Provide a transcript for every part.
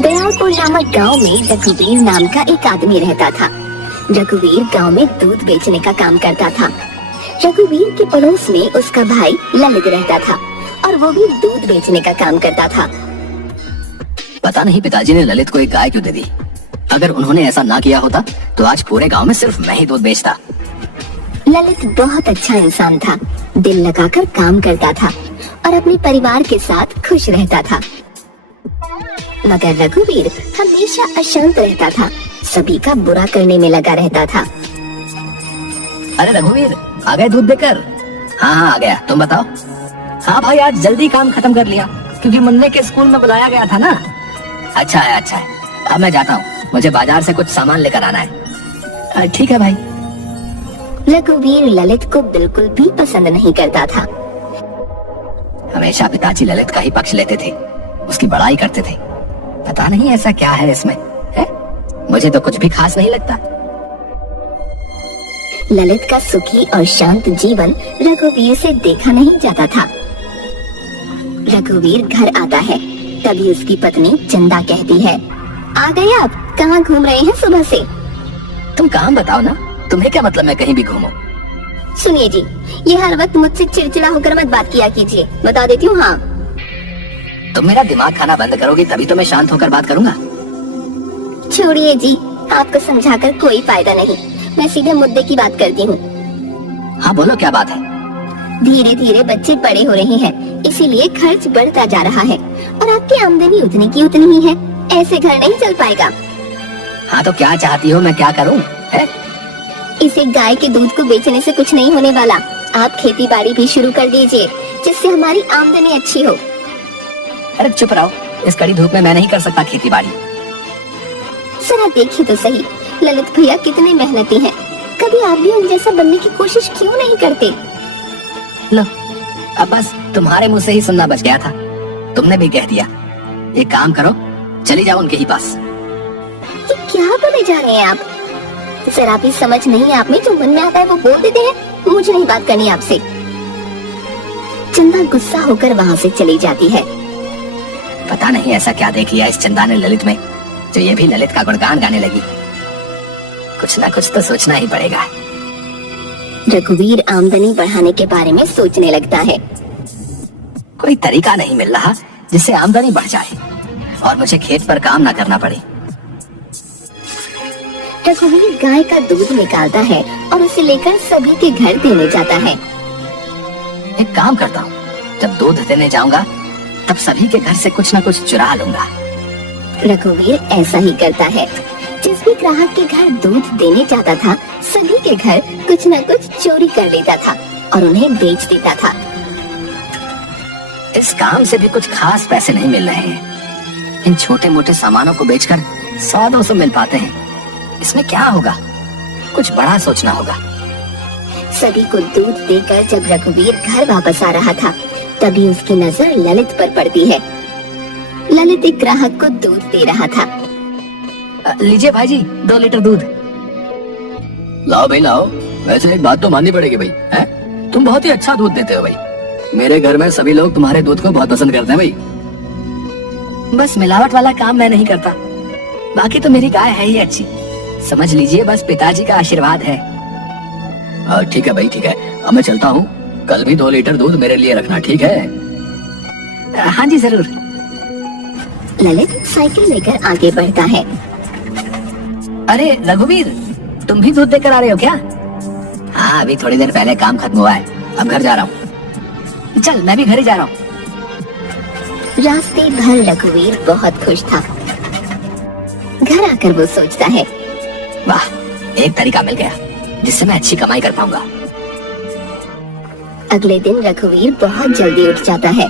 दयालपुर नामक गांव में रघुवीर नाम का एक आदमी रहता था। रघुवीर गांव में दूध बेचने का काम करता था। रघुवीर के पड़ोस में उसका भाई ललित रहता था और वो भी दूध बेचने का काम करता था। पता नहीं पिताजी ने ललित को एक गाय क्यों दे दी। अगर उन्होंने ऐसा ना किया होता तो आज पूरे गांव में सिर्फ मैं ही दूध बेचता। ललित बहुत अच्छा इंसान था, दिल लगाकर काम करता था और अपने परिवार के साथ खुश रहता था। मगर रघुवीर हमेशा अशांत रहता था, सभी का बुरा करने में लगा रहता था। अरे रघुवीर, आ गए दूध देकर? हाँ आ गया, तुम बताओ। हाँ भाई, आज जल्दी काम खत्म कर लिया क्योंकि मुन्ने के स्कूल में बुलाया गया था ना। अच्छा है। अब मैं जाता हूँ, मुझे बाजार से कुछ सामान लेकर आना है। ठीक है भाई। रघुवीर ललित को बिल्कुल भी पसंद नहीं करता था। हमेशा पिताजी ललित का ही पक्ष लेते थे, उसकी बड़ाई करते थे। पता नहीं ऐसा क्या है इसमें, है? मुझे तो कुछ भी खास नहीं लगता। ललित का सुखी और शांत जीवन रघुवीर से देखा नहीं जाता था। रघुवीर घर आता है, तभी उसकी पत्नी चंदा कहती है, आ गए आप? कहाँ घूम रहे हैं सुबह से? तुम काम बताओ ना, तुम्हें क्या मतलब मैं कहीं भी घूमूं? सुनिए जी, ये हर वक्त मुझसे चिड़चिड़ा होकर मत बात किया कीजिए, बता देती हूँ। हाँ, तुम मेरा दिमाग खाना बंद करोगी तभी तो मैं शांत होकर बात करूंगा। छोड़िए जी, आपको समझाकर कोई फायदा नहीं, मैं सीधे मुद्दे की बात करती हूँ। हाँ बोलो, क्या बात है? धीरे धीरे बच्चे बड़े हो रहे हैं, इसीलिए खर्च बढ़ता जा रहा है और आपकी आमदनी उतनी की उतनी ही है। ऐसे घर नहीं चल पाएगा। हाँ तो क्या चाहती हो, मैं क्या करूँ? है? इसे गाय के दूध को बेचने से कुछ नहीं होने वाला। आप खेती बाड़ी भी शुरू कर दीजिए, जिससे हमारी आमदनी अच्छी हो। अरे चुप रहो, इस कड़ी धूप में मैं नहीं कर सकता खेती बाड़ी। जरा देखिए तो सही, ललित भैया कितने मेहनती हैं। कभी आप भी उन जैसा बनने की कोशिश क्यों नहीं करते? लो, अब बस तुम्हारे मुंह से ही सुनना बच गया था, तुमने भी कह दिया। एक काम करो, चली जाओ उनके ही पास। ये क्या बोले जा रहे हैं आप? जरा भी समझ नहीं आप में, जो मन में आता है वो बोल देते हैं। मुझे नहीं बात करनी आपसे। चंदा गुस्सा होकर वहाँ से चली जाती है। पता नहीं ऐसा क्या देख लिया इस चंदा ने ललित में, जो ये भी ललित का गुणगान गाने लगी। कुछ ना कुछ तो सोचना ही पड़ेगा। रघुवीर आमदनी बढ़ाने के बारे में सोचने लगता है। कोई तरीका नहीं मिल रहा जिससे आमदनी बढ़ जाए और मुझे खेत पर काम ना करना पड़े। रघुवीर गाय का दूध निकालता है और उसे लेकर सभी के घर देने जाता है। एक काम करता हूँ, जब दूध देने जाऊंगा तब सभी के घर से कुछ ना कुछ चुरा लूंगा। रघुवीर ऐसा ही करता है। जिस भी ग्राहक के घर दूध देने जाता था, सभी के घर कुछ न कुछ चोरी कर लेता था और उन्हें बेच देता था। इस काम से भी कुछ खास पैसे नहीं मिल रहे हैं। इन छोटे मोटे सामानों को बेचकर 100-200 मिल पाते हैं। इसमें क्या होगा? कुछ बड़ा सोचना होगा। सभी को दूध देकर जब रघुवीर घर वापस आ रहा था, तभी उसकी नजर ललित पर पड़ती है। ललित एक ग्राहक को दूध दे रहा था। लीजिए भाई जी, 2 लीटर दूध। लाओ भाई लाओ। वैसे एक बात तो माननी पड़ेगी भाई, हैं? तुम बहुत ही अच्छा दूध देते हो भाई। मेरे घर में सभी लोग तुम्हारे दूध को बहुत पसंद करते हैं भाई। बस मिलावट वाला काम मैं नहीं करता, बाकी तो मेरी गाय है ही अच्छी। समझ लीजिए बस पिताजी का आशीर्वाद है। ठीक है भाई, ठीक है। अब मैं चलता हूँ, कल भी 2 लीटर दूध मेरे लिए रखना, ठीक है? हाँ जी जरूर। ललित साइकिल लेकर आगे बढ़ता है। अरे रघुवीर, तुम भी दूध देकर आ रहे हो क्या? हाँ, अभी थोड़ी देर पहले काम खत्म हुआ है, अब घर जा रहा हूँ। चल मैं भी घर ही जा रहा हूँ। रास्ते भर रघुवीर बहुत खुश था। घर आकर वो सोचता है, वाह, एक तरीका मिल गया जिससे मैं अच्छी कमाई कर पाऊंगा। अगले दिन रघुवीर बहुत जल्दी उठ जाता है,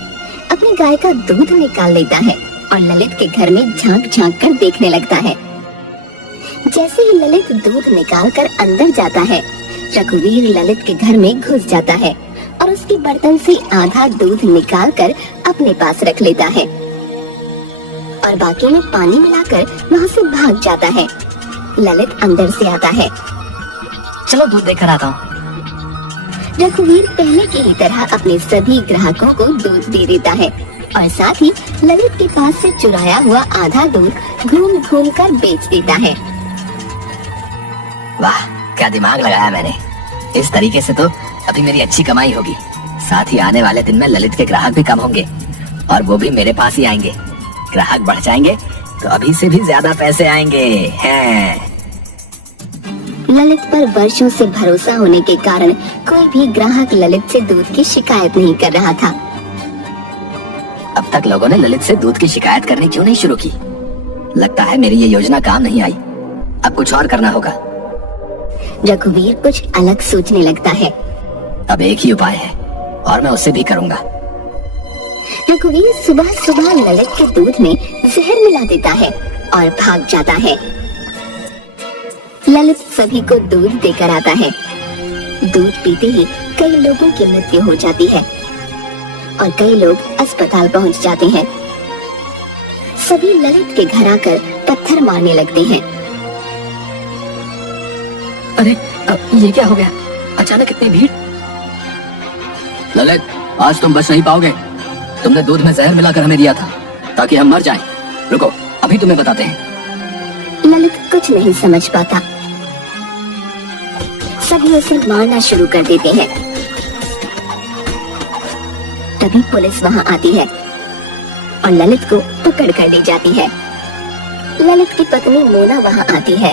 अपनी गाय का दूध निकाल लेता है और ललित के घर में झांक झांक कर देखने लगता है। जैसे ही ललित दूध निकाल कर अंदर जाता है, रघुवीर ललित के घर में घुस जाता है और उसके बर्तन से आधा दूध निकाल कर अपने पास रख लेता है और बाकी में पानी मिलाकर वहाँ से भाग जाता है। ललित अंदर से आता है। चलो दूध देकर आता हूँ। रघुवीर पहले की ही तरह अपने सभी ग्राहकों को दूध दे देता है और साथ ही ललित के पास से चुराया हुआ आधा दूध घूम घूम कर बेच देता है। वाह, क्या दिमाग लगाया मैंने। इस तरीके से तो अभी मेरी अच्छी कमाई होगी। साथ ही आने वाले दिन में ललित के ग्राहक भी कम होंगे और वो भी मेरे पास ही आएंगे। ग्राहक बढ़ जाएंगे तो अभी से भी ज्यादा पैसे आएंगे हैं। ललित पर वर्षों से भरोसा होने के कारण कोई भी ग्राहक ललित से दूध की शिकायत नहीं कर रहा था। अब तक लोगों ने ललित से दूध की शिकायत करनी क्यों नहीं शुरू की? लगता है मेरी ये योजना काम नहीं आई। अब कुछ और करना होगा। रघुवीर कुछ अलग सोचने लगता है। अब एक ही उपाय है और मैं उससे भी करूंगा। रघुवीर सुबह सुबह ललित के दूध में जहर मिला देता है और भाग जाता है। ललित सभी को दूध देकर आता है। दूध पीते ही कई लोगों की मृत्यु हो जाती है और कई लोग अस्पताल पहुंच जाते हैं। सभी ललित के घर आकर पत्थर मारने लगते हैं। अरे ये क्या हो गया? अचानक इतनी भीड़। ललित, आज तुम बच नहीं पाओगे। तुमने दूध में जहर मिलाकर हमें दिया था ताकि हम मर जाएं। रुको, अभी तुम्हें बताते हैं। ललित कुछ नहीं समझ पाता। सभी उसे मारना शुरू कर देते हैं। तभी पुलिस वहां आती है और ललित को पकड़ कर ली जाती है। ललित की पत्नी मोना वहां आती है।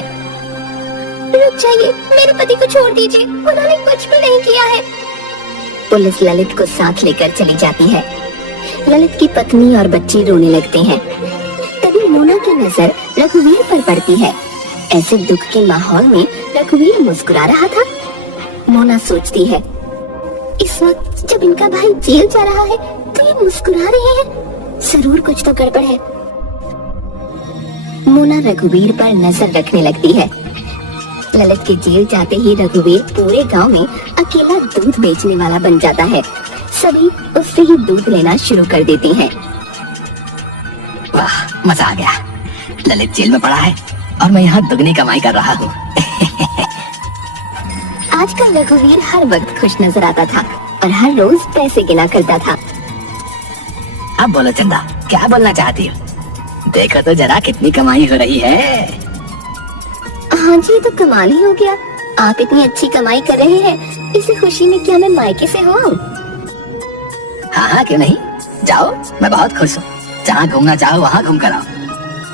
रुक जाइए, मेरे पति को छोड़ दीजिए, उन्होंने कुछ भी नहीं किया है। पुलिस ललित को साथ लेकर चली जाती है। ललित की पत्नी और बच्चे रोने लगते हैं। तभी मोना की नजर रघुवीर पर पड़ती है। ऐसे दुख के माहौल में रघुवीर मुस्कुरा रहा था। मोना सोचती है, इस वक्त जब इनका भाई जेल जा रहा है तो ये मुस्कुरा रहे हैं, जरूर कुछ तो गड़बड़ है। मोना रघुवीर पर नजर रखने लगती है। ललित के जेल जाते ही रघुवीर पूरे गांव में अकेला दूध बेचने वाला बन जाता है। सभी उससे ही दूध लेना शुरू कर देते हैं। वाह, मजा आ गया। ललित जेल में पड़ा है और मैं यहाँ दुगनी कमाई कर रहा हूँ। आजकल रघुवीर हर वक्त खुश नजर आता था और हर रोज पैसे गिना करता था। अब बोलो चंदा, क्या बोलना चाहती हो? देखो तो जरा कितनी कमाई हो रही है। हाँ जी, तो कमाल ही हो गया। आप इतनी अच्छी कमाई कर रहे हैं, इसी खुशी में क्या मैं मायके से हूँ? हाँ हाँ, क्यों नहीं। जाओ, मैं बहुत खुश हूँ। जहाँ घूमना चाहो वहाँ घूम कर आओ।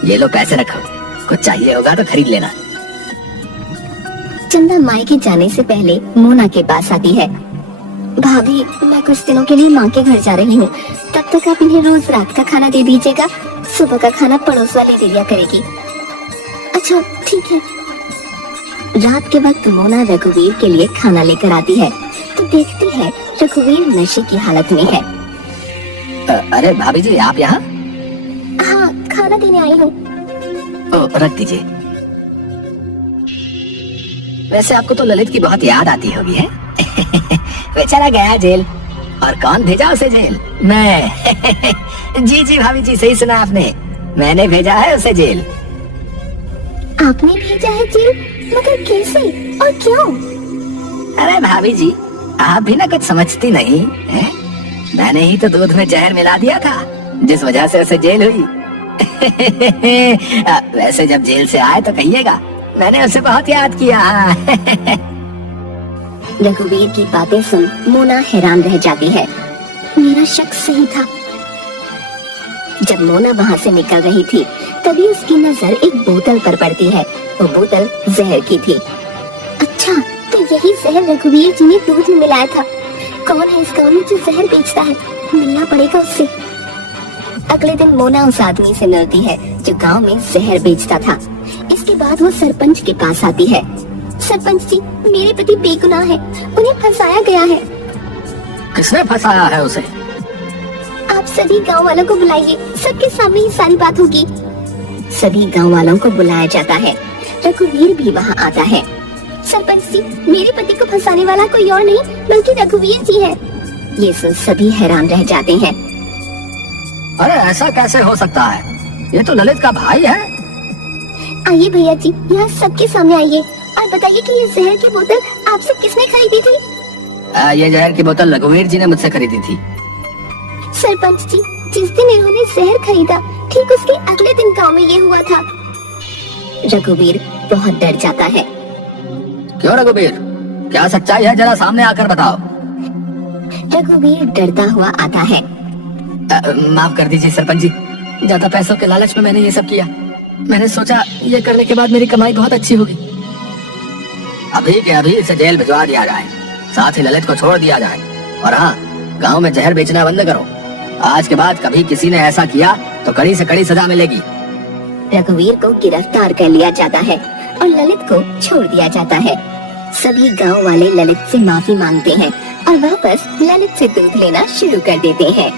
ये लो पैसे रखो, कुछ चाहिए होगा तो खरीद लेना। चंदा मायके जाने से पहले मोना के पास आती है। भाभी, मैं कुछ दिनों के लिए माँ के घर जा रही हूँ, तब तक आप इन्हें रोज रात का खाना दे दीजिएगा। सुबह का खाना पड़ोस वाली दे दिया करेगी। अच्छा, ठीक है। रात के वक्त मोना रघुवीर के लिए खाना लेकर आती है तो देखती है रघुवीर नशे की हालत में है। अरे भाभी जी, आप यहाँ? हाँ, खाना देने आई हूँ। रख दीजिए। वैसे आपको तो ललित की बहुत याद आती होगी है? बेचारा गया जेल। और कौन भेजा उसे जेल? मैं। जी जी भाभी जी, सही सुना आपने। मैंने भेजा है उसे जेल। आपने भेजा है जेल? मगर कैसे और क्यों? अरे भाभी जी, आप भी ना कुछ समझती नहीं है? मैंने ही तो दूध में जहर मिला दिया था, जिस वजह से उसे जेल हुई। वैसे जब जेल से आए तो कहिएगा मैंने उसे बहुत याद किया। रघुवीर की बातें सुन मोना हैरान रह जाती है। मेरा शक सही था। जब मोना वहाँ से निकल रही थी तभी उसकी नजर एक बोतल पर पड़ती है। वो बोतल जहर की थी। अच्छा, तो यही जहर रघुवीर जी ने दूध में मिलाया था। कौन है इस गांव में जो जहर बेचता है? मिलना पड़ेगा उससे। अगले दिन मोना उस आदमी से मिलती है जो गांव में जहर बेचता था। इसके बाद वो सरपंच के पास आती है। सरपंच जी, मेरे पति बेगुनाह है, उन्हें फंसाया गया है। किसने फंसाया है उसे? आप सभी गांव वालों को बुलाइए, सबके सामने ही सारी बात होगी। सभी गांव वालों को बुलाया जाता है। रघुवीर भी वहां आता है। सरपंच जी, मेरे पति को फंसाने वाला कोई और नहीं बल्कि रघुवीर जी है। ये सुन सभी हैरान रह जाते हैं। अरे ऐसा कैसे हो सकता है? ये तो ललित का भाई है। आइए भैया जी, यहाँ सबके सामने आइए और बताइए कि ये जहर की बोतल आपसे किसने खरीदी थी? ये जहर की बोतल रघुवीर जी ने मुझसे खरीदी थी। सरपंच जी, जिस दिन इन्होंने जहर खरीदा ठीक उसके अगले दिन गांव में ये हुआ था। रघुवीर बहुत डर जाता है। क्यों रघुवीर, क्या सच्चाई है, जरा सामने आकर बताओ। रघुवीर डरता हुआ आता है। माफ कर दीजिए सरपंच जी, ज्यादा पैसों के लालच में मैंने ये सब किया। मैंने सोचा ये करने के बाद मेरी कमाई बहुत अच्छी होगी। अभी के अभी इसे जेल भिजवा दिया जाए, साथ ही ललित को छोड़ दिया जाए। और हाँ, गांव में जहर बेचना बंद करो। आज के बाद कभी किसी ने ऐसा किया तो कड़ी से कड़ी सजा मिलेगी। रघुवीर को गिरफ्तार कर लिया जाता है और ललित को छोड़ दिया जाता है। सभी गांव वाले ललित से माफी मांगते हैं और वापस ललित से दूध लेना शुरू कर देते हैं।